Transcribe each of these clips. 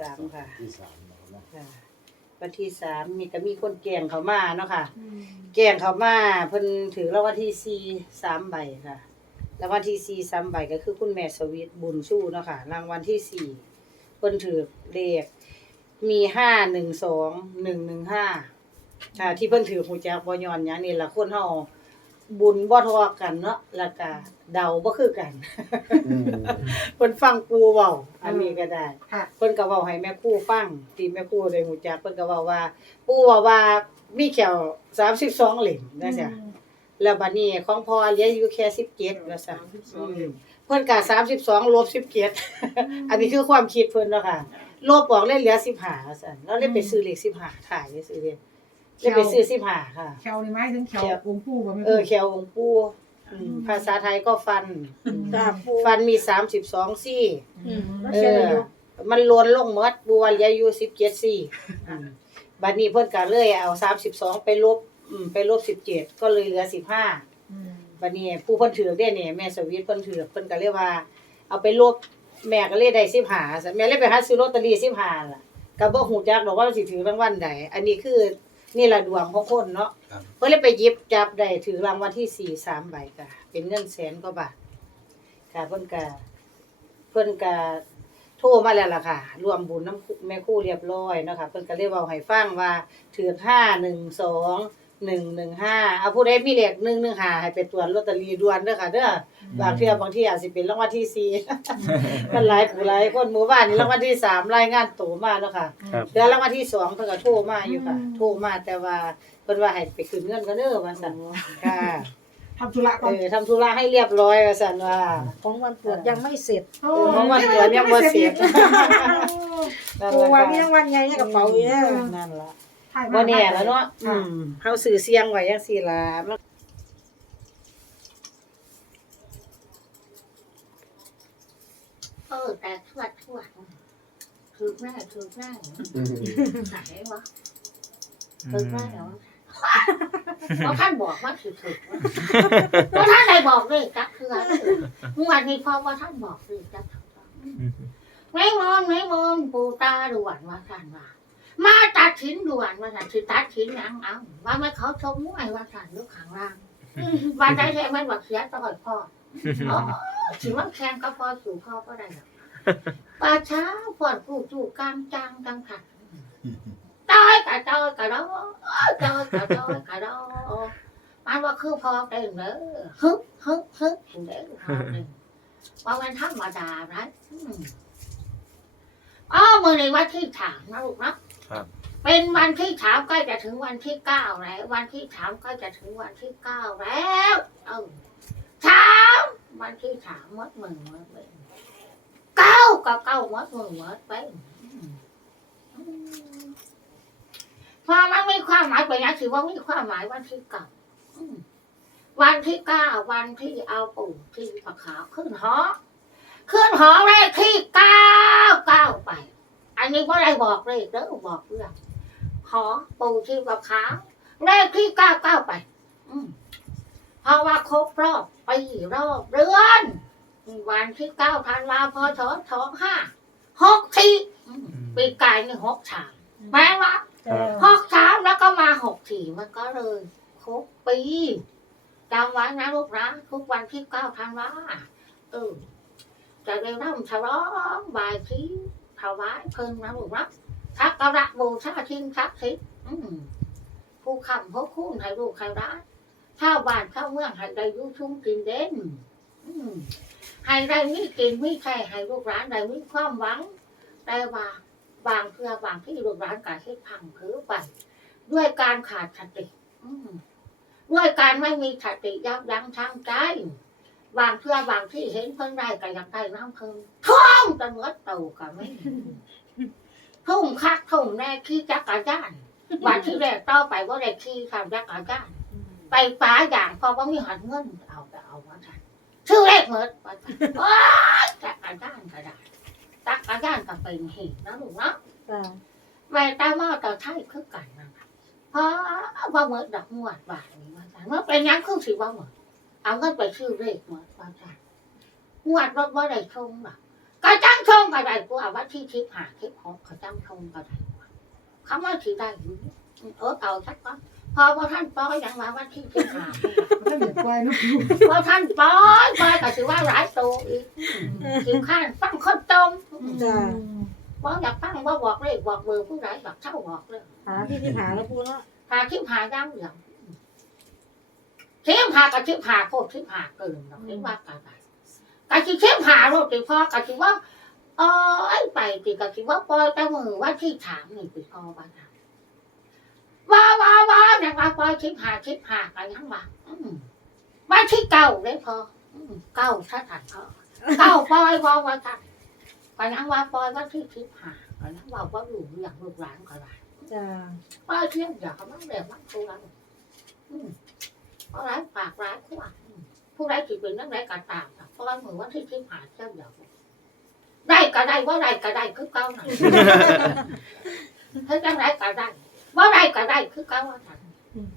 สามค่ะที่สามนะครับเนาะค่ะ วันที่สามมีก็มีคนแกล้งเขามาเนาะค่ะ แกล้งเขามาเพิ่นถือรางวัลที่สี่สามใบค่ะรางวัลที่สี่สามใบก็คือคุณแม่สวิตบุญสู้เนาะค่ะรางวัลที่สี่เพิ่นถือเลขมีห้าหนึ่งสองหนึ่งหนึ่งห้าค่ะที่เพิ่นถือหูจักบ่ย้อนหยังนี่ล่ะคนเฮาบุญบ่เทอกันเนาะแล้วก็ เดาบ่คือกันอืมเพิ่นฟังปูเว้าอันนี้ก็ได้ค่ะเพิ่นก็เว้าให้แม่ครูฟังที่แม่ครูได้ฮู้จักเพิ่นก็เว้าว่า ปู่ว่าว่ามีแขว32เหล่มจังซี่แล้วบัดนี้ของพ่อเหลืออยู่แค่17ว่าซั่นอืมเพิ่นก็32ลบ17อันนี้คือความคิดเพิ่นเนาะค่ะลบออกเลยเหลือ15ว่าซั่นแล้วเลยไปซื้อเลข15ถ่ายเลยซื้อเลยเลยไปซื้อ15ค่ะแควนี่ไม้ถึงแควแควองค์ปู่บ่แม่เออแขวองค์ปู่อืม ภาษาไทยก็ฟัน จ้าปูฟันมี32ซี่ อืมเออมันลวนลงหมดบัวเหลืออยู่สิบเจ็ดสี่บัดนี้เพิ่นก็เลยเอาสามสิบสองไปลบอืมไปลบสิบเจ็ดก็เลยเหลือสิบห้าบัดนี้ผู้เพิ่นถือได้เนี่ยแม่สวิตเพิ่นถือเพิ่นก็เลยว่า เอาไปลบแม่ก็เลยได้สิบห้าแม่เลยไปหาซื้อลอตเตอรี่สิบห้าล่ะก็บ่ฮู้จักดอกว่ามันสิถือรางวัลใดอันนี้คือ นี่ล่ะดวงของคนเนาะครับ เพิ่นเลยไปหยิบจับได้ถือรางวัลที่สี่สามใบค่ะ เป็นเงินแสนกว่าบาทค่ะเพิ่นก็เพิ่นก็โทรมาแล้วล่ะค่ะ รวมบุญน้ำแม่ครู่เรียบร้อยเนาะค่ะเพิ่นก็เลยเว้าให้ฟังว่าถือห้าหนึ่งสอง หนึ่งหนึ่งห้าเอาผู้ใดมีเลขหนึ่งหนึ่งห้าให้ไปตรวจลอตเตอรี่ด่วนเด้อค่ะเด้อบางเทื่อบางที่อาจสิเป็นรางวัลที่สี่ มันหลายผู้หลายคนหมู่บ้านนี่รางวัลที่สามรายงานตัวมาเนาะค่ะครับเดือนรางวัลที่สองเพิ่นก็โทรมาอยู่ค่ะ โทรมาแต่ว่าเพิ่นว่าให้ไปคืนเงินกันเด้อว่าซั่นค่ะทำธุระก่เออนอทำธุระให้เรียบร้อยว่าซั่นว่า ของวันตรวจยังไม่เสร็จโอ้เพราะวันตรวจยังบ่เสร็จ นั่นปูล่ะว่าค่ะมีรางวัลใหญ่ในกระเป๋าอยู่แล้วนั่นล่ะถ่ายมา บ่แน่แล้วเนาะอืค่ะมเฮาซื้อเสียงไว้จังซี่ล่ะมันเออแต่ทวดทวดถือหน้าถือหน้าอืมไหนวะถือหน้าเหรอเพราะท่านบอกว่าถือถือเพราะท่านใดบอกเลยจักคืออะไรเมื่อวานนี้พ่อว่าท่านบอกเลยจักคือไม่มองไม่มองปูตาด่วนว่าท่านว่า มาตัดทิ้นด่วนว่าท่านคือตัดทิ้นนังเอาว่าไม่เขาชมมวยว่าท่านลูกขังล่างวันใดแท้ไม่บอกเสียต่อยพ่ออ๋อถือว่าแข่งก็พอสู่พ่อก็ได้หรอกป่าช้าปวดกูจู่กลางจางกลางผัดตายกะตายกะดอตายกะตายกะดอมันว่าคือพอเต็มเลยฮึบฮึบฮึบเด้อพอเต็มว่ามันธรรมดาไรอืมอ๋อมือในวันที่ถามนะลูกนะ ครับเป็นวันที่ถามใกล้จะถึงวันที่เก้าแล้ว วันที่ถามใกล้จะถึงวันที่เก้าแล้วเออถามวันที่ถามมดมือมัดมือเก้าก็เก้ามดมือมดไปพอมันมีความหมายไปนะถือว่ามีความหมายวันที่เก้าวันที่เก้าวันที่เอาปู่ที่ปะขาวขึ้นหอขึ้นหอเลขที่เก้าเก้าไป นนี้ว่าอะไรบอกเลยเด้อบอกเรื่องหอปู่ที่ปะขาวเลขที่เก้าเก้าไปอืมเพราะว่าครบรอบปีรอบเดือน วันที่เก้าธันวาพศสองห้าหกสี่อืมปีกายนี่หกสามแปลว่าหกสามแล้วก็มาหกสี่มันก็เลยครบปีจำไว้นะลูกนะทุกวันที่เก้าธันวาเออจะได้ร่ำฉลองบายที่ ถวายเพิ่นนะลูกนะทักกระบูชาทิ้งทักทิศผู้คำผู้คุ้นให้ลูกให้ร้านชาวบ้านชาวเมืองให้ได้ยุ่ชุ่มกินเด่นให้ได้มีกินมีใช่ให้ลูกหลานได้มีความหวังแต่ว่าบางเพื่อบางที่ลูกหลานการให้พังเผือไปด้วยการขาดสติด้วยการไม่มีสติยับยั้งชั่งใจ บางเพื่อบางที่เห็นเพิ่นได้ก็อยากได้น้ำเพิ่งท่องจนเมื่อโตก็ไม่ทุ่มคักทุ่มแน่ขี้จักรยานวันที่แรกต่อไปว่าได้ขี้ทำจักรยานไปป้าอย่างเพอว่ามีหันเงินเอาแต่เอามาทันชื่อเลขเหมือนว้ายจักรยานก็ได้จักรยานก็เป็นเหตุนะลูกเนาะแม่ตามาต่อไทยคือกันนะครับเพราะว่าเหมือนดอกมวดบาทนี้ว่าจันว่าเป็นหยังคือสิว่าเหมือน เอาเงินไปชื่อเลขเหมือนว่าจันมวดรถว่าได้ชงแบบกระจังชงก็ได้กูเอาว่าที่ทิพหาทิพหกกระจังชงก็ได้คำว่าถือได้อยู่เออเอาสักก่อนพอพอท่านปอยอย่างว่าว่าที่ทิพหามันก็เหลือควายลูกพอท่านปอยปอยก็ถือว่าหลายโตอีกถึงขั้นฟังคนตรงจ้าว่าอยากฟังว่าบอกเลยบอกเบอร์ผู้ใดแบบเช่าบอกเลยหาที่ที่หาแล้วปูเนาะหาทิพหาย่างเหลือง ทิพหากับทิพหาโคตรทิพหาเกินเราเรียกว่ากันไปกะทิทิพหาโรติพ่อกะทิว่าเออไอ้ไปติกะทิว่าปอยแต่มือว่าที่ถามนี่ติพอบ้านว่าว่าว่าเนี่ยว่าปอยทิพหาทิพหากันยังว่าอืมว่าที่เก่าเลยพออืมเก่าถ้าถัดพอเก่าปอยว่าว่าถัดกันยังว่าปอยว่าที่ทิพหากันยังว่าว่าอยู่อย่างลูกหลานก็ได้จ้าป้าเที่ยงอยากเขาบ้างแบบมันตัวเราอืม เพราะร้ายปากร้ายขวานผู้ร้ายจิตเป็นนักร้ายกาตามเพราะว่าเหมือนว่าที่ที่ผ่านเที่ยงอยากได้ก็ได้ว่าได้ก็ได้คือเก่าหน่อยเฮ้ยจังไรก็ได้ว่าได้ก็ได้คือเก่าว่าฉัน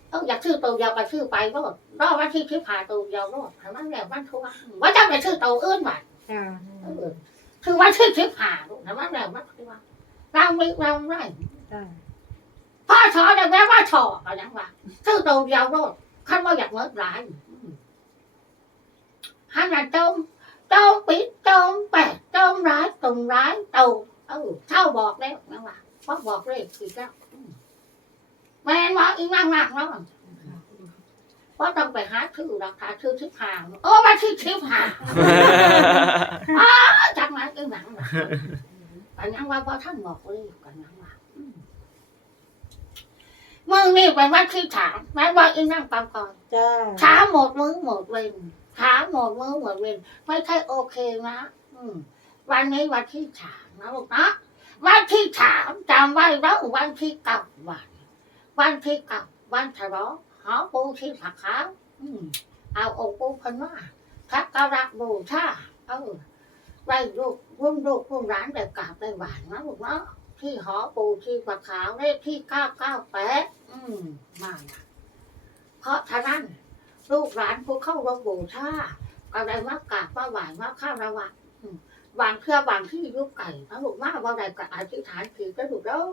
เอออยากชื่อตัวยาวก็ชื่อไปรอดรอดว่าที่ที่ผ่านตัวยาวรอดทำมันแบบมันทั่วว่าจังไปชื่อตัวอื่นบ้างจ้าเออคือว่าชื่อที่ผ่านทำมันแบบมันทั่วเราไม่เราไม่จ้าพ่อชอได้แม้ว่าชอก็ยังว่าซื้อตัวเดียวโลดคันว่าอยากเมื่อหลายหันหน้าจมจมปิดจมแปดจมร้ายตรงร้ายตูเออเท่าบอกแล้วนะว่าพ่อบอกเลยคือแล้วแม่ว่าอีนั่งนั่งแล้วเพราะต้องไปหาชื่อราคาชื่อทิพหางโอ้มาชื่อทิพหางจากนั้นอีหนังหนังกันยังว่าพ่อท่านบอกเลยกันยังว่า มึงนี่เป็นว่าที่ถามแม้ว่าอีนั่งปังก่อนจ้าถามหมดมือหมดเวรถามหมดมือหมดเวรไม่ใช่โอเคนะอืมวันนี้วันที่ถามนะลูกนะวันที่ถามจำไว้แล้ววันที่เก้าวันวันที่เก้าวันฉลองหอปูที่ผักขาวอืมเอาองค์ปูพันว่าทักการะบูชาเออไว้ลูกรุ่นลูกรุ่นร้านได้กราบได้หวานนะลูกเนาะ ที่หอปูที่ปะขาวเลขที่เก้าเก้าแปดอืมมานะเพราะฉะนั้น ลูกหลานผู้เข้าร่วมบูชาก็ได้มากราบมาหว้มาข้าวระวังวางเครือวางที่ยุกไก่พระลูกมาว่าใดก็อธิษฐานถือก็ถูกแล้ว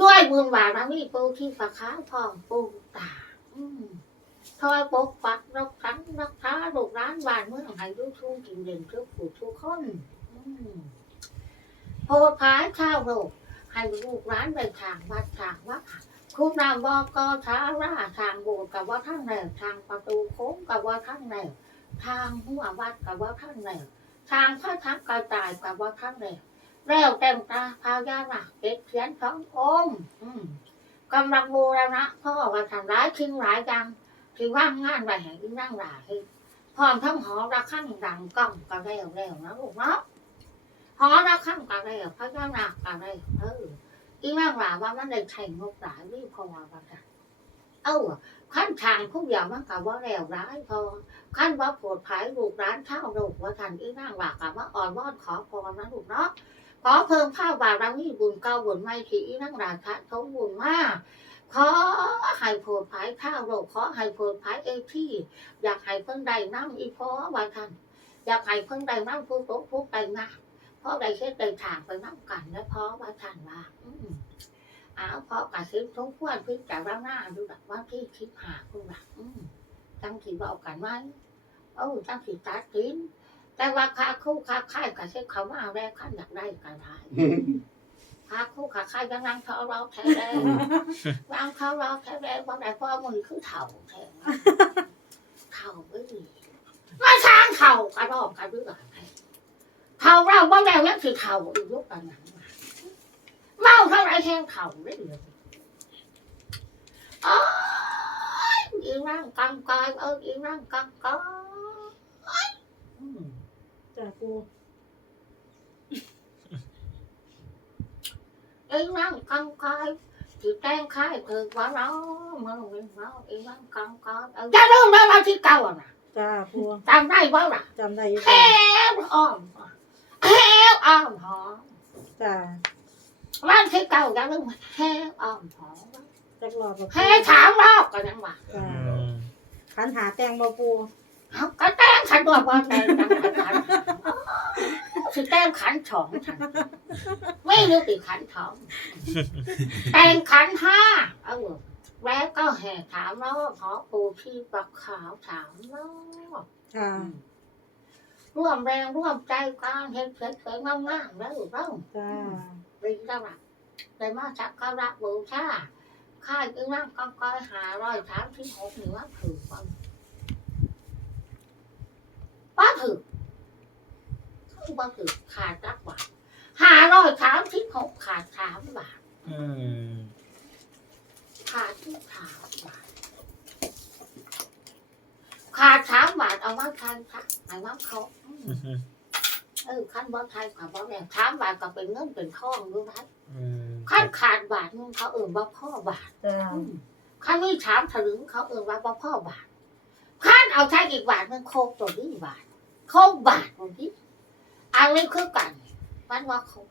ด้วยบุญบารมีปูที่ปะขาวทองปูตาอืมทอยปกปักรักขันรักษาลูกร้านบ้านเมืองให้ยุ่ชุ่มกินเด่นทุกผู้ทุกคน อืม โพดพายข้าวโลกให้ลูกร้านไปทางวัดทางวัดคุณนาบอกกช้าร่าทางโบสถ์กับว่าท่านแนวทางประตูโค้งกับว่าท่านแนวทางหัววัดกับว่าท่านแนวทางพระทักกระจายกับว่าท่านแนวแล้วเต็มตาพายาหนักเก็บเขียนสององค์อืมกำลังบูรณะพ่อว่าทำร้ายทิ้งร้ายยังที่ว่างงานไปแห่งนั่งหลายพร้อมทั้งหอระฆังดังก้องก็แล้วแล้วนะลูกเนาะ หอระฆังกันเลยพระเจ้านากันเลยเอออีแม่ว่าว่ามันได้ใช้งบหลายวิพอว่าจ้ะเอ้าขั้นทางผู้ยามันกับว่าแล้วร้ายพอขั้นว่าปวดภายลูกร้านเช่าลูกว่าทันอีนางว่ากับว่าอ่อนวอนขอพรนะลูกเนาะขอเพิ่มข้าวบารังนี่บุญเก่าบุญไม่ที่อีนางราชะทงบุญมากขอให้โผดภายข้าวลูกขอให้โผดภายเอที่ อยากให้เพิ่งได้น้ำอีพอว่าทันอยากให้เพิ่งได้น้ำผู้โตผู้ไปนะ พราะได้เช็ดได้ถางไปน้ำกันแล้วพราะว่าท่านว่าอ้าวเพราะกระซิบทุกพวนพิจารณาดูแบบว่าที่คิดหาคุณแบบอืมจังสีบอกกันไหมเออจังสีตัดสินแต่ว่าคาคู่คาค่ายกระซิบเขามาแรกขั้นอยากได้กันได้ค่าคู่คาค่ายยังนั่งเขาเราแท้แรงนั่งเขาเราแท้แรงว่าไหนพ่อมือคือเถ่าแท้เถ่าไม่ดีมาช้างเถ่ากระดอกกระเดื่อ เท่าเราบ่ได้ยังคือเท่าอีกยุคกันนั้นเมาเท่าไรแห้งเท่าได้เลยโอ้ยอีร่างกังกายเอออีร่างกังกายจ้าปูอีร่างกังกายที่แต่งค่ายคือว่าเราเมื่อวันเราอีร่างกังกายเออจะลืมแล้วเราที่เก่าอะนะจ้าปูจำได้บ่าล่ะจำได้อยู่แฮจ้าวอ้อมแฮ วอ้อมหอมจ้าวันที่เก่าจะลืมแฮวอ้อมหอมจักรอบบ่ปูแฮวถามรอบก็ยังว่าจ้าขันหาแตงบ่ปูหเอาก็แต่งขันตัวบ่แต่งขันขันสิแต่งขันสองฉันไม่รู้ติขันสองแต่งขันห้าเออแล้วก็แห่ถามแล้วขอปูที่ปักขาวถามแล้วค่ะ ร่วมแรงร่วมใจกันเห็นเฉยๆงามๆแล้วเราจ้าดีแล้วล่ะได้มาสักการะบูชาค่ายอึ้งนั่งกองกอยหาร้อยสามสิบหกหนึ่งว่าถือปังป้าถือคือป้าถือขาดรักบาทหาร้อยสามสิบหกขาดสามบาทอืม ขาดที่สามบาทขาดสาม บาทเอามาทานค่ะเอามาเขาอืมเออขั้นบ่ไทยกับบ่แรงสามบาทก็เป็นเงินเป็นทองรู้ไหมอืมขั้นขาดบาทนึงเขาเอิ่นว่าพ่อบาทจ้าขั้นไม่ถามถลึงเขาเอิ่นว่าว่าพ่อบาทขั้นเอาใช้อีกบาทนึงโคกตัวนี้บาทโคกบาทตรงนี้อันนี้คือกันมันว่าโคก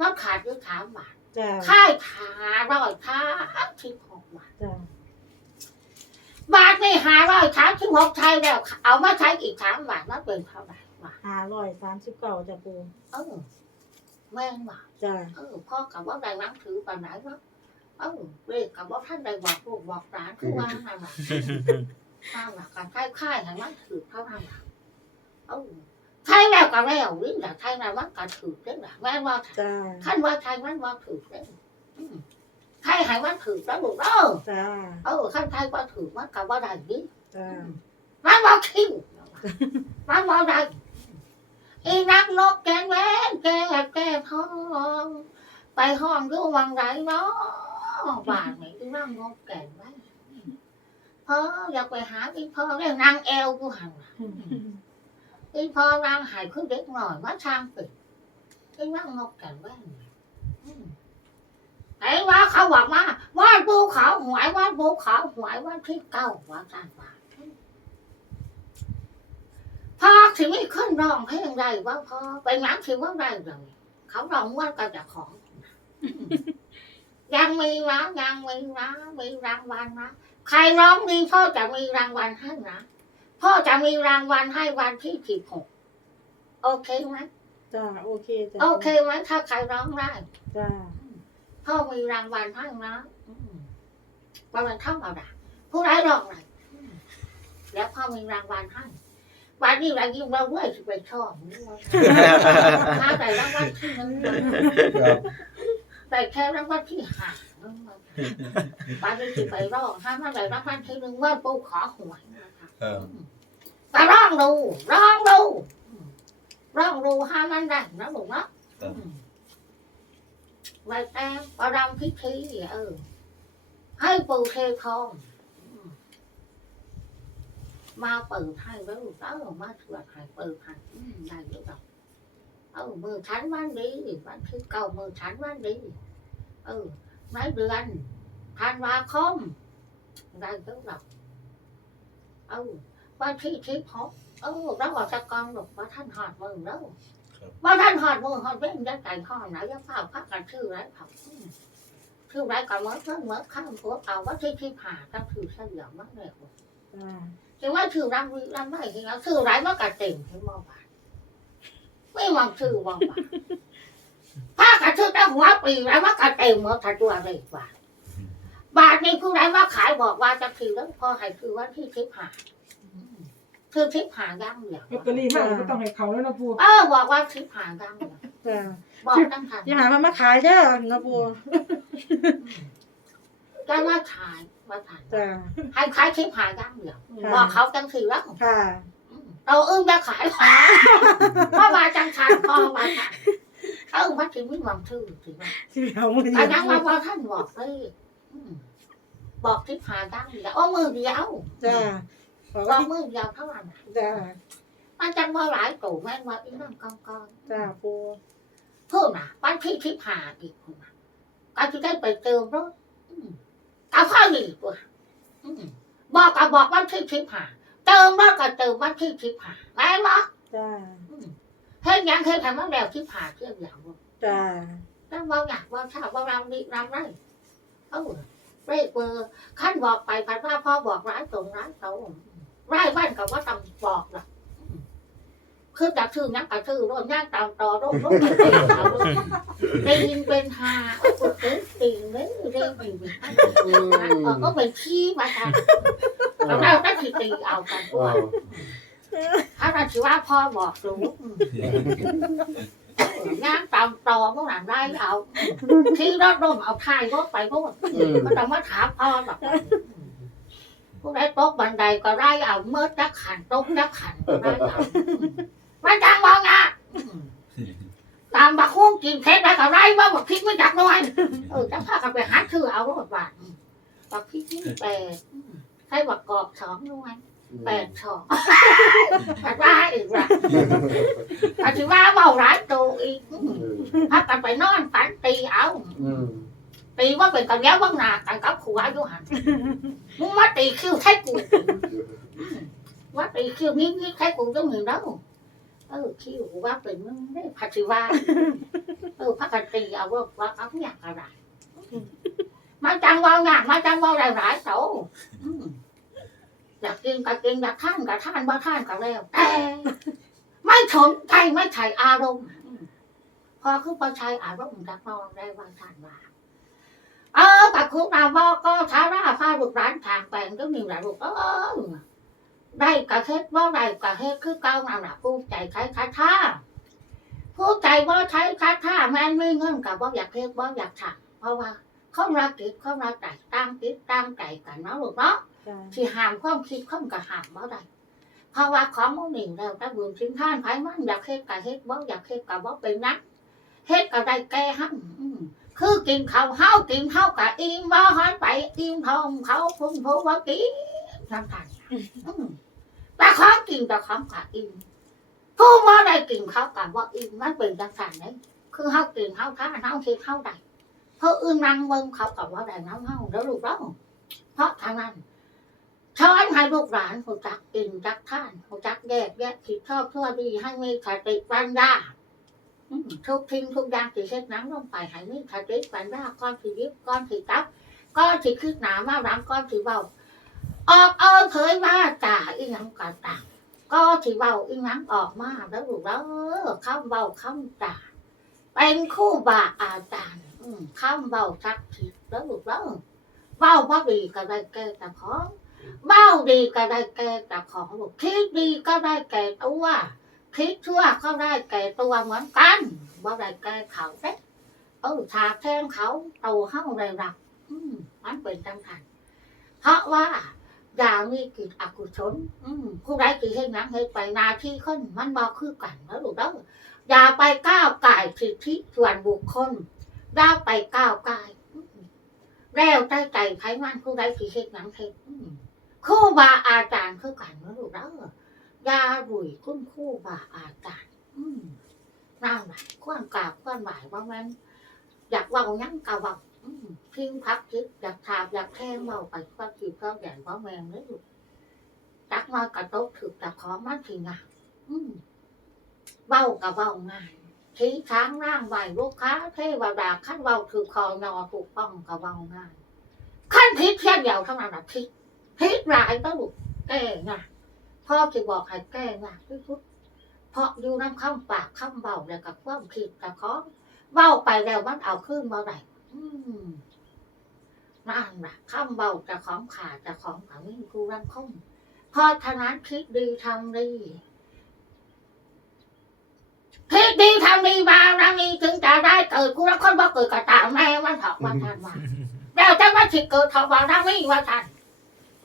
มันขาดอยู่สามบาทจ้าค่ายทาร้อยทาสิบหกบาทจ้า บาทไม่หาร้อยสามสิบหกใช้แล้ว เอามาใช้อีกสามบาทมันเป็นเท่าไหร่บาทห้าร้อยสามสิบเก้าจ้าปูเออแม่นบาทจ้าเออพ่อกับว่าได้นังถือปานไหนเนาะเออเรียกกับว่าท่านได้บอกลูกบอกหลานคือว่านั่นแหละนั่นแหละการใช้ค่ายให้มันถือเท่านั้นแหละเออใช้แล้วก็แล้ววิ่งแต่ใช้แล้วมันก็ถือได้แหละแม่นว่าจ้าท่านว่าใช้มันว่าถือได้อืม ใช้ให้มันถือแล้วลูกเออจ้าเออท่านใช้ว่าถือมันก็ว่าได้ดิจ้ามันว่าคิวมันว่าได้อีนักนกแกงแว้นแกแกท้องไปห้องดูวังไรเนาะบ้านนี่ที่นั่งงกแก่นไว้พ่ออยากไปหาอีพ่อเรียกนางแอลกูหันน่ะอีพ่อนางหายขึ้นเด็กหน่อยมาช่างปิดที่นั่งงกแก่นไว้นี่อืม ไอ้ว่าเขาบอกมาว่าภูเขาหวยว่าภูเขาหวยว่าที่เก้าว่าการว่าพ่อถึงไม่ขึ้นร้องเพลงใดว่าพ่อไปนักถึงว่าได้เลยเขาร้องว่ากันจากของ ยังมีนะยังมีนะมีรางวัลนะใครร้องดีพ่อจะมีรางวัลให้นะพ่อจะมีรางวัลให้วันที่สิบหกโอเคไหมจ้าโอเคจ้าโอเคไหมถ้าใครร้องได้จ้า พ่อมีรางวัลให้นะอืมวันนั้นท่องเอาด่ะผู้ร้ายร้องอะไรอืมแล้วพ่อมีรางวัลให้วันนี้เรายิ่งเราเว้ยจะไปชอบนี่ว่าถ้าแต่รางวัลที่หนึงครับแต่แค่รางวัลที่ห้าป้าจะสิไปร้องถ้ามาได้รางวัลที่หนึ่งว่าปูขอหวยนะคะเออแต่ร้องดูร้องดูร้องดูห้ามันได้นะลูกเนาะ ไว้แต่ประรำพิธีเออ ให้ปูเททอง มาเปิดให้แล้วลูกเออมาสวดให้เปิดให้ได้เยอะดอกเออมือฉันวันดีวันที่เก้ามือฉันวันดีเออในเดือนธันวาคมได้เยอะหรอกเออวันที่สิบหกเออเราบอกจะกองหรอกว่าท่านหอดมือแล้ว ว่าท่านหอดมือหอดเว้นยัดใจข้อไหนยัดข้าวพักกันชื่อไรเขาอืมชื่อไรก็เมื่อเพิ่งเมื่อข้ามหัวเอาว่าที่ที่ผ่าก็คือเสยองมากเลยจ้าถึงว่าชื่อรำวิรำไม่ถึงแล้วชื่อไรมันก็เต็มถึงมองบาทไม่มองชื่อมองบาทถ้ากระชื่อแต่หัวปีแล้วมันก็เต็มหมดทันตัวเลยบาบาทนี้ผู้ใดว่าขายบอกว่าจะถือแล้วพอให้คือวันที่ทิพหา คือทิพหาย่างเหลียวลอตเตอรี่มากก็ต้องให้เขาแล้วนะปูเออบอกว่าทิพหาย่างเหลียวจ้าบอกตั้งทันอย่าหามันมาขายเด้อนะปูจะมาขายมาขายจ้าให้ขายทิพหาย่างเหลียวค่ะบอกเขาจังถือแล้วค่ะเราอึ้งจะขายขาเพราะว่าจังชันพอมาขายเออมาถึงวิ่งวังชื่อถึงว่าสิเอามืออันเดีนั้ยนวว่าว่าท่านบอกเลยอืมบอกทิพหาย่างเหลียวโอ้มือเดียวจ้า บอกว่าว่ามือเดียวเท่านั้นจ้ามันจังว่าหลายตู่แม่นว่าอีนั่งกองกองจ้าปูพูดนะวันที่ทิพาอีกคนนะก็จะได้ไปเติมรถอืมกาพ่อดีกว่าอืมบอกกับบอกวันที่ทิพาเติมรถก็เติมวันที่ทิพาแม่นบ่จ้าอืมเฮ็ดหยังเฮ็ดทำมันแล้วทิพาเที่ยวอย่างบ่ จ้าแต่ว่าอยากว่าชาว่าเราดีเราได้เออเลขเบอร์ขั้นบอกไปพันว่าพ่อบอกร้านตรงร้านโตเล ไร่บ้านกับว่าต้องบอกหรอกอืมคือจากชื่อนักกับชื่อรถย่างตามต่อรถรถได้ยินเป็นหาเออเต็มติ่งเลยเรื่องติ่งเป็นห้าเออก็เป็นขี้มาทำแล้วเราก็ถือตีเอากันเอด้วยอถ้าเราถือว่าพ่อบอกรู้งานตามต่อพวกนั้นได้เอาที่รถร่มเอาทายรถไปพวกอืมก็ต้องมาถามพ่อแบบ พวกได้ตกบันไดก็ได้เอาเมื่อจักขันตกจักขันก็ได้เอาไม่จังมองอะตามบักคุ้งกินเค้กได้ก็ได้ว่าบักพริกไม่จักหน่อยเออจะพากันไปหาชื่อเอารถบาทบักพริกนี่แปดใช้บักกอกสองหน่วยแปดช่องแต่ว่าอีกละอาจจะว่าเบาร้ายตัวอีกพักกันไปนอนฝันตีเอาอืม ตีว่าเป็นกันแล้วว่างหนากันกับขัวอยู่หันมึงมาตีคิวใช้กูว่าตีคิวนี้นี่ใช้กูต้องหนึ่งแล้วเออคิวว่าเป็นมึงได้พัชิว่าเออพักกันตีเอาว่าว่าเอาอย่างอะไรมาจังว่างานมาจังว่าหลายๆโตอืมอยากกินก็กินอยากท่านก็ท่านบ่ท่านก็แล้วแต่ไม่สนใจไม่ใช่อารมณ์อืมพอคือพอใช้อารมณ์จากนอนได้ว่าท่านว่า เออกับคุณนาบอกก็ช้าราฟ้าลูกร้านทางแปลงก็มีหลายลูกเออได้กระเฮ็ดว่าได้กระเฮ็ดคือเก้านั่นแหละผู้ใจใช้คาท่าผู้ใจว่าใช้คาท่าแม่นไม่เงินกับว่าอยากเฮ็ดว่าอยากทำเพราะว่าเขารักกิจเขารักใจตั้งจิตตั้งใจกันเนาะลูกเนาะจ้าที่ห้ามความคิดความกระห้ามบ่ได้เพราะว่าของมันหนึ่งแล้วถ้าบุญชิ้นท่านไผมันอยากเฮ็ดก็เฮ็ดบ่อยากเฮ็ดก็บ่เป็นนักเฮ็ดก็ได้แก่หั่นอืม คือกินข้าวเฮากินเฮาก็อิ่มบ่หันไปอิ่มท้องเขาพุ่งผู้บ่กินทำทานอืมแต่ของกินแต่ของก็อิ่มผู้บ่ได้กินเขาก็บ่อิ่มมันเป็นจังซั่นเด้คือเฮากินเฮาทานเฮาคิดเฮาได้เพราะอื่นนั่งเบิ่งเขาก็บ่ได้น้ำเฮาแล้วลูกเนาะเพราะทางนั้นช้อนให้ลูกหลานหูจักอินจักท่านหูจักแยกแยกผิดชอบชั่วดีให้มีสติปัญญาอืม ทุกทิ้งทุกอย่างที่เช็ดน้ำลงไปให้มีสติปัญญาก้อนที่ยึดก้อนที่จับก้อนที่ขึ้นหนามาหลังก้อนที่เบาออกเออเคยมาจ่าอีหยังกะต่างก็ที่เบาอีหยังออกมาแล้วลูกแล้วคำเบาคำจ่าเป็นคู่บาอาจารย์อืมคำเบาชักผิดแล้วลูกแล้วเบาว่าดีก็ได้แก่แต่ของเบาดีก็ได้แก่แต่ของลูกคิดดีก็ได้แก่ตัว คิดชั่วก็ได้แก่ตัวเหมือนกันว่าได้แก่เขาเด้เออฉากแทงเขาโตห้าไรรักอืมมันเป็นจังทันเพราะว่าอย่ามีกิจอกุศลอืมผู้ใดกิจให้นังให้ไปนาที่คนมันบอกคือกันแล้วลูกเด้ออย่าไปก้าวไก่สิทธิส่วนบุคคลอย่าไปก้าวไก่แล้วใจใจไผมันผู้ใดกิจให้นังให้อืมครู่บาอาจารย์คือกันนะลูกเด้อ ยาบุยคุ้มคู่บาอาจารอืมนั่งไหนควนกราบควนไหวว่ามันอยากเว่ายังกะเว่าอืมพิงพักจิตอยากถามอยากแทงเบาไปความคิดความใหญ่ว่าแมงเลยลูกจักน้อยกระโตกถึกแต่ขอมันถึงอะอืมเบ้ากะเบ้าง่ายชี้ช้างร่างไหวลูกค้าเทวดาขั้นเบาถือคอนอถูกต้องกะเบ้าง่ายขั้นทิศเทียนเดียวเท่านั้นนะทิศพิษร้ายต้องแก้นะ พ่อจะบอกให้แก้นะที่สุดเพราะอยู่น้ำข้ามปากข้ามเบาแล้วกับความคิดกับเขาเบาไปแล้วมันเอาขึ้นมาได้อืมนั่นแหละข้ามเบาจะของขาดจะของขาไม่กูรังคงเพราะฉะนั้นคิดดีทำดีคิดดีทำดีบารมีถึงจะได้เกิดกูรักคนบ่เกิดกระตามแม่มันถอกว่าท่านว่าแล้วจะมาถิเกิดถอกว่ารามีว่าท่าน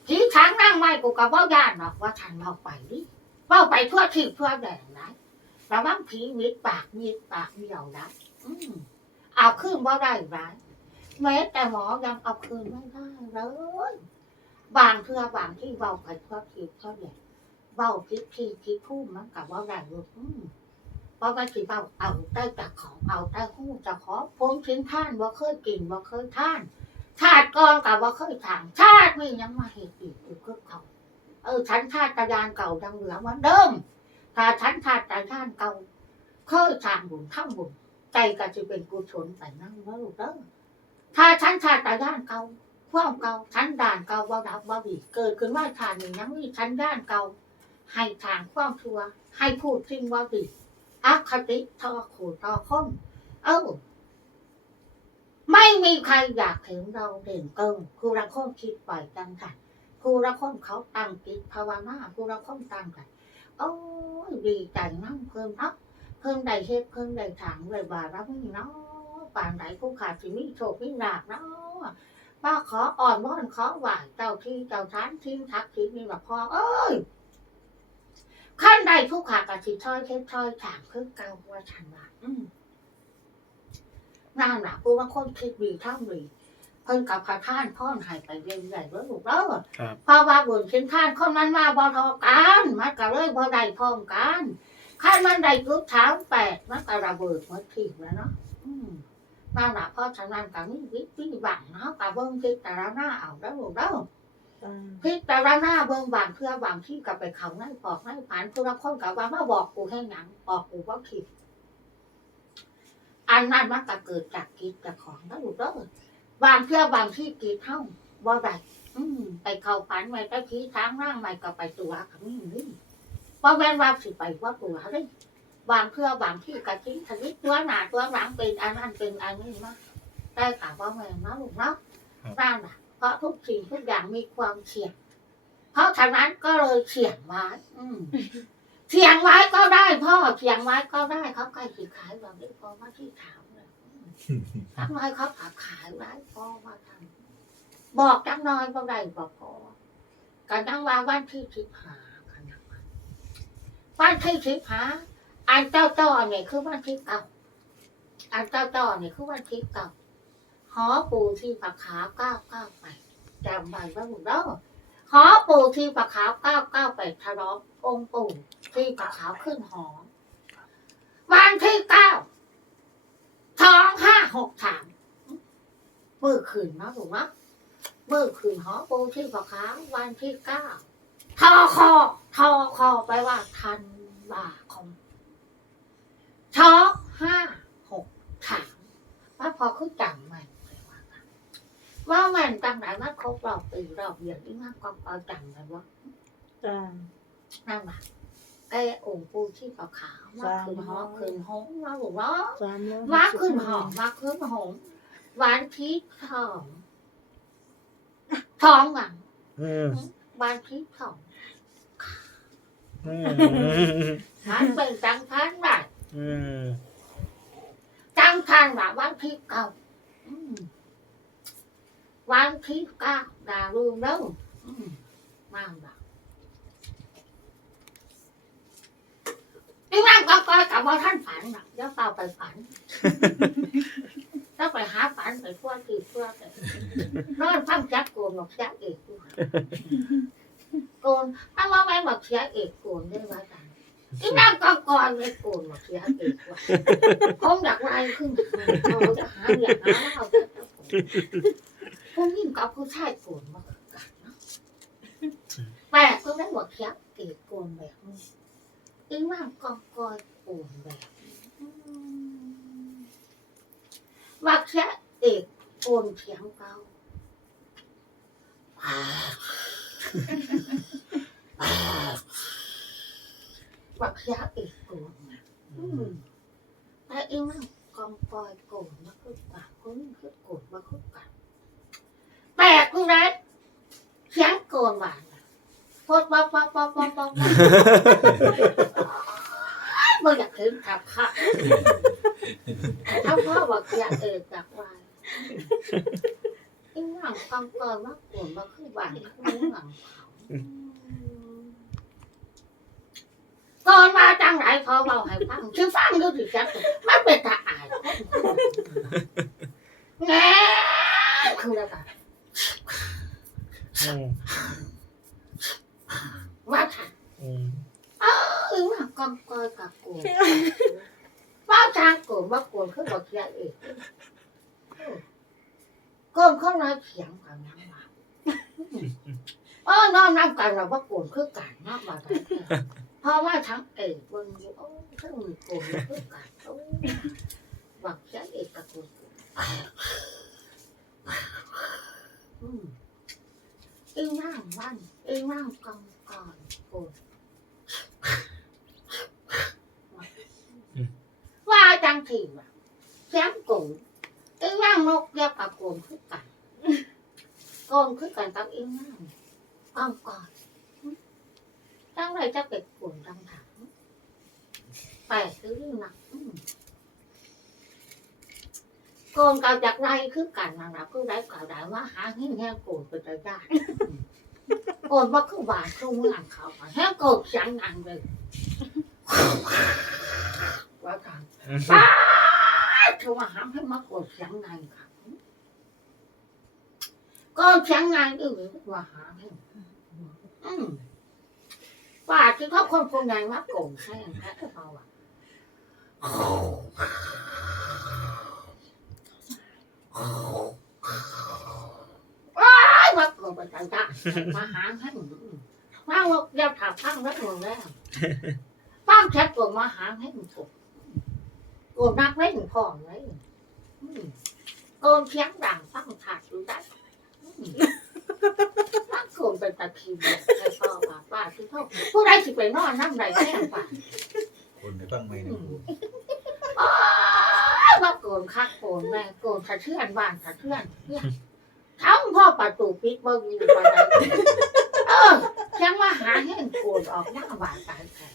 ผีช้างนั่งไม่กูกับว่าย่านหรอกว่าฉันเราไปดิเว่าไปทั่วทิศทั่วแดนนะระวังผีมีปากมีปากเดียวนะอืมเอาคืนว่าได้ร้ายแม้แต่หมอยังเอาคืนไม่ได้เลยบางเทือบางที่เบาไปทั่วทิศทั่วแดนเบาพิษทีพิษพุ่มมันกับว่าได้ลูกอืมเพราะว่าที่เบาเอาได้จากของเอาได้หู้จากของพ้นชิ้นท่านว่าเคยกินว่าเคยท่าน ชาติก่อนกับว่าเคยทางชาตินี้ยังมาเหตุอีกอยู่คือเขาเออฉันชาติตะยานเก่ายังเหลือเหมือนเดิมถ้าฉันชาติตะยานเก่าเคยทางบุญทำบุญใจก็จะเป็นกุศลไปนั่งแล้วกเด้อถ้าฉันชาติตะยานเก่าความเก่าชั้นด่านเก่าบ่ดับบ่บีเกิดขึ้นว่าทานนี้ยังมีชั้นด้านเก่าให้ทางความชั่วให้พูดสิ่งบ่ดีอคติทอขูดต่อคนเอ้า ไม่มีใครอยากเห็นเราเด่นเกินครูรักคนคิดไปจังกันครูรักคนเขาตั้งจิตภาวนาครูรักคนตั้งกันโอ้ยดีใจน้ำเพิ่มเนาะเพิ่มได้เฮ็ดเพิ่มได้ถางเลยบารับนี่เนาะป่านไหนผู้ขาดสิมีโชคมีลาบเนาะป้าขออ่อนว่อนขอไหวเจ้าที่เจ้าทานทิ้งทักทิ้งนี่แบบพอเอ้ยขั้นใดผู้ขาดกับสิช่อยเช็ดช่อยถางคือเก่าว่าฉันว่าอืม นั่นแหละผู้ว่าคนคิดดีทำดีเพิ่นกับพระท่านพ่อนใหายไปเรื่อยๆแล้วลูกเด้อครับ เพราะว่าบุญชิ้นท่านคนมันมาบ่ทอกันมันก็เลยบ่ได้พร้อมกันขั้นมันได้จุดถามแปดมันก็ระเบิดหมดทิ้งแล้วเนาะอืมนั่นแหละเพราะฉะนั้นก็มีวิธีบังเนาะก็เบิ่งพิจารณาเอาเด้อลูกเด้อจ้าพิจารณาเบิ่งบางเพื่อบางที่ก็ไปเขาในปอกในผ่านผู้ละคนกับว่ามาบอกกูให้หยังบอกกูว่าผิด อันนั้นมันก็เกิดจากกิจจากของนะลูกเด้อบางเพื่อบางที่กิจเท่าบ่ได้อืมไปเข้าฝันไปไปที่ทางร่างใหม่ก็ไปตัวกับนี่นี่บ่แม่นว่าสิไปว่าตัวเด้บางเพื่อบางที่กะทิ้งทวิตตัวหน้าตัวหลังเป็นอันนั้นเป็นอันนี้มาได้กับว่าแม่นเนาะลูกเนาะนั่นน่ะเพราะทุกสิ่งทุกอย่างมีความเสี่ยงเพราะฉะนั้นก็เลยเสี่ยงไว้อืม เสียงไว้ก็ได้พ่อเสียงไว้ก็ได้เขาใกล้สิขายแบบนี้พอมาที่ถามเลยทำไมเขาขาขายไว้พ่อมาทำบอกจังน้อยบ่ได้บอกพ่อกันจังว่าวันที่สิบหากันจังว่าวันที่สิบหาอันเจ้าจ้อเนี่ยคือวันที่เก่าอันเจ้าจ้อเนี่ยคือวันที่เก่าหอปูที่ปากขาเก้าเก้าไปจำไว้ว่าบุญเด้อ หอปูที่ปากขาวเก้าเก้าไปทะเลาะองค์ปู่ที่ปลาขาวขึ้นหอมวันที่เก้าสองห้าหกสามเมื่อคืนนะถูกไหมเมื่อคืนหอปูที่ปลาขาววันที่เก้าทอคอทอคอไปลว่าทันบาคมชอห้าหกสามว่าพอคือจังใหม่ว่ากัน ว่ามันจังไหนมันครบรอบปีรอบเดือนที่มันก็เอาจังเลยวะจ้านั่นแหละไอ้องค์ปูที่ขาวขาวๆมาขึ้นหอขึ้นหงมาบอกว่าสามร้อยมาขึ้นหอมาขึ้นหงหวานพีชทองทองหวังอืมหวานพีชทองอืมทานเป็นจังทันได้อืมจังทันว่าหวานพีชเก่าอืมห วานพีชเก้าดารูมเด้ออืมมาแบบนี่นั่งก็ก็กับว่าท่านฝันนะเดี๋ยวเปล่าไปฝันถ้าไปหาฝันไปทั่วที่ทั่วแต่นอนฟังจักโกนบอกเสียเอกกูโกนถ้าว่าไม่บอกเสียเอกโกนได้ไหมจันที่นั่งก็ก่อนเลยโกนบอกเสียเอกว่าคงอยากไล่ขึ้นเขาจะหาอยากหาเราจะพ วกยิ่งกับผู้ชายโกนมาคือกันเนาะแต่ก็ได้บอกเสียเอกโกนแบบนี้อีนั่งก็กอยโกนแบบว่าแค่เอกโอนเสียงเก่าว่าแค่เอกโกนนะแต่อีนั่งกองปอยโกนมาคือปากคนคือโกนมาคือกันแปลก กูนะเสียงโกนหวานนะพดป๊อปป๊อปป๊อปป๊อปป๊อปมึงอยากถึงขับค่ะถ้าพ่อบอกอยากเอกจากวายอีหลังกำเกินมากปวดมาคือบ้านคือหลังก่อนมาจังไหนพอเบาให้ฟังชื่อฟังดูสิจักไม่เป็นตาอายแง่คืออะไรกัน อืมว่าฉันอืมอีหลังกำเกินกับกูว่าทางกูว่ากูคือบอกอยากเอกก้มเข้าน้อยเขียงกันยังมาเออน้องนับกันเราว่าโกนคือกันนับมาได้เพราะว่าทั้งเอกเบิ่งอยู่โอ้ทั้งมือโกนคือกันโอ้บักจะเอกกับโกน อืมอีนั่งวันอีนั่างกองก่อนโอ้ว่าจังทีว่ะแซมกูอีนั่างนกเรียกกับโกนคือกันโกนคือกันกับอีนั่างกองก่อนจังไรจะเป็ดโกนจังถังแปลกคือหนักอืม โกนกับจากไรคือกันนะนะคือได้ก่าได้ว่าหาเงี้ยแง่โกนเป็นระยะโกนว่าคือหวานคือเมื่อเขาแห้โกนจังงังเลยว่าทางป้าคือว่าหามให้มาโกนจังงังค่ะกนจังงังอือว่าหาให้อืมป้าที่เขาคนคนใหญ่มาโกนแห้งแค่เขาอะ ว้ายมาโกนไปจังจังมาหาให้มาว่าเรียกถามข้างแล้วหมดแล้วป้าแค่ตัวมาหาให้มันถูกโกนนักเล่นพอเลยอืมโกนเสียงดังฟังขาดอยู่ได้อืมถ้าโกนเป็นตะคีแบบใครพ่อป้าป้าคือเขาผู้ใดสิไปนอนนั่งใดแค่ป่าคนในบ้างไหมนะปูอ้า ว่าโกนคักโกนแม่โกนสะเทือนบ้านสะเทือนเนี่ยทั้งพ่อประตูปิดบ่อยู่ปานใดเออยังมาหาเห็นโกนออกหน้าบ้านตายแท้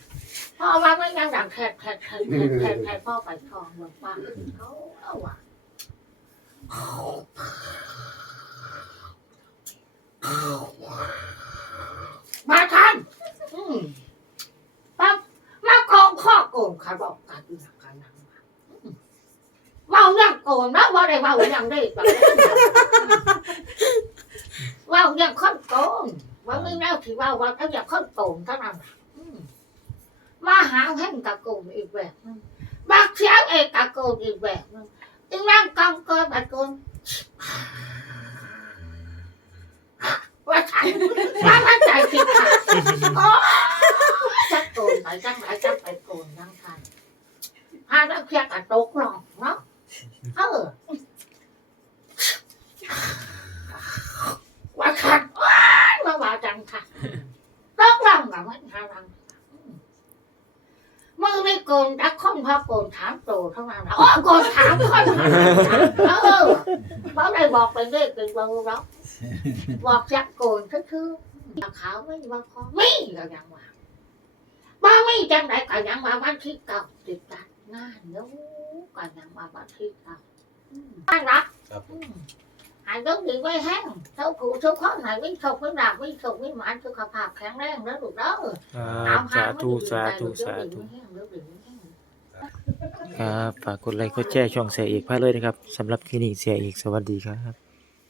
พ่อว่าไม่ยังดังแทกแทกแทกแทกแทกแทกพ่อไปทองเมืองป้าเขาเอาว่ะมาทันอืมปั๊บมาโกงข้อโกงขาบอกกันอยู่หลังกันหลังมาอืม เมายังโกงนะว่าได้เมายังได้แบบนี้เว่ายังค้นโกงว่าไม่แน่ที่ว่าว่าถ้าอยากค้นโกงเท่านั้นน่ะอืมมาหาเห็นกับโกงอีกแบบนึงมาเชียงเอกกับโกงอีกแบบนึงจึงนั่งกำเกินแบบโกงว่าฉันว่ามันใจผิดค่ะโอ้ยจักโกนไปจักไหนจักไปโกนจังทันหาแล้วเพียกกระตกหลอกเนาะ เออว่าขัดว้ายมาว่าจังค่ะต้องลองกับมันหารังมือไม่โกนดักคนพอโกนถามโตเท่านั้นนะโอ้โกนถามคนถามเออบอกได้บอกไปเรื่อยเป็นเบาๆแล้วบอกจักโกนคือๆขาวไม่ว่าพอไม่ก็ยังว่าบ้าไม่จังไหนก็ยังว่าวันที่เก่าติดกัน งานแล้วก็ยังมาบันที่เก่าอืมบ้านรักครับผมหายต้องดีไว้แห้งเท่ากูทุกข้อไหนวิ่งชกวิ่งดาบวิ่งชกวิ่งหมานสุขภาพแข็งแรงแล้วลูกเด้อครับสาธุสาธุสาธุครับฝากกดไลค์กดแชร์ช่องเสียเอกพาเลยนะครับสำหรับคลินิกเสียเอกสวัสดีครับ